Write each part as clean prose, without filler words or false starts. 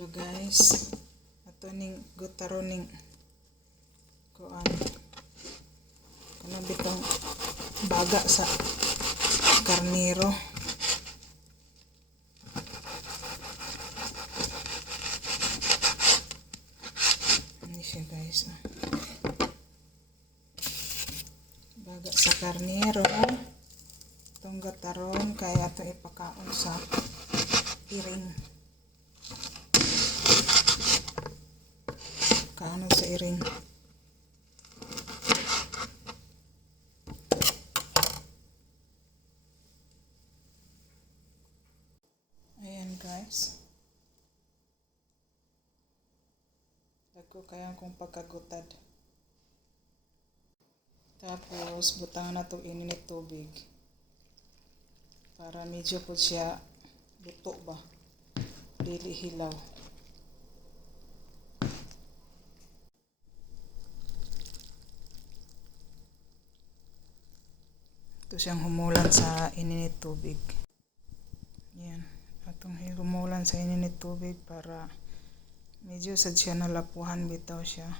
Hello guys, ato ning gutaron ning kuan kana bitong baga sa karniro. Ini siya guys, baga sa karniro. Itong gutaron kaya ato ipakaon sa iring. Kaano sa iring. Ayan guys. Dagko kaya kong pagkagutad. Tapos butangan na to ininit tubig. Para medyo po siya luto ba. Dili hilaw. Ito siyang humulan sa ininit tubig. Yan. Atong humulan sa ininit tubig para medyo sad siya nalapuhan bitaw siya.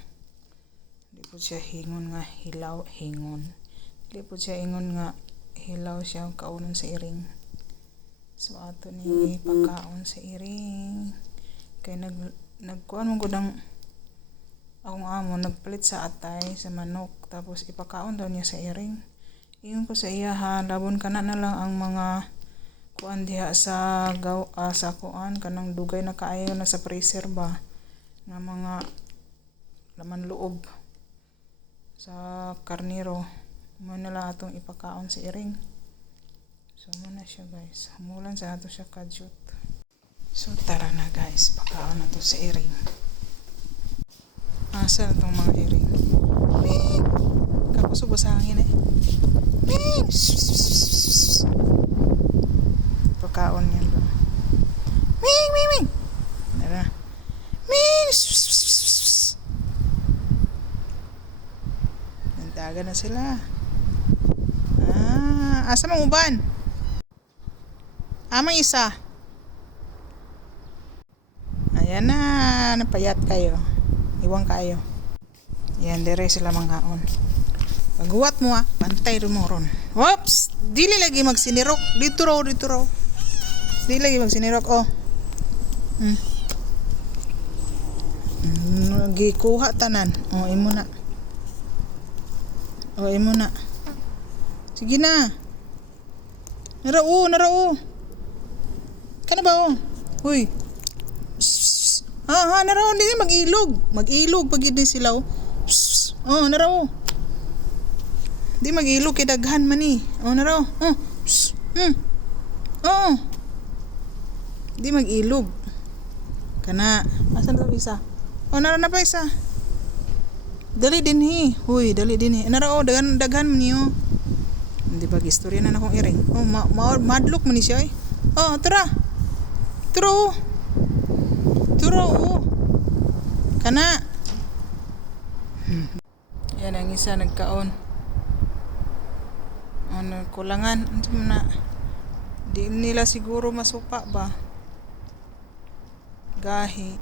Hindi po siya hingon nga hilaw. Hindi po siya ingon nga hilaw siya kaunon sa iring. So ato ni pagkaon sa iring. Kay nagkuan mo gudang akong amo nagpalit sa atay sa manok tapos ipakaon daw niya sa iring. Ingon ko sa iya ha, labon kana na lang ang mga kuan diha sa sa kuan kanang dugay na kaayo na sa freezer ba nga mga laman loob sa karniro. Mo na lang atong ipakaon sa iring. So muna siya guys. Humulan sa ato siya kadyot. So tara na guys, pakaon na to sa iring. Asa na tong mga iring. Kapuso sa hangin eh. Pagkaon yan ba? Ming! Tara. Nandaga na sila. Asa mang uban? Amang isa. Ayan na, napayat kayo. Iwang kayo. Yan, dire sila manghaon. Paghuwat mo pantay rin mo ron. Oops! Dili lagi magsinirok. Dito raw. Dili lagi magsinirok. Gikuha tanan. Imo na. Sige na. Narao. Kana ba Huy. Narao. Hindi mag-ilog. Pag hindi sila narao. Di mag-ilog kay daghan man ni. Naraw. Di mag-ilog. Kana. Asan daw isa? Nara na pa isa. Dali din Huy, dali din Naraw, daghan man niyo. Hindi ba istorya na akong iring. Madlock man ni siya eh. Tara. Turo. Kana. Yan ang isa nagkaon. Kulangan na di nila siguro masupa ba gahi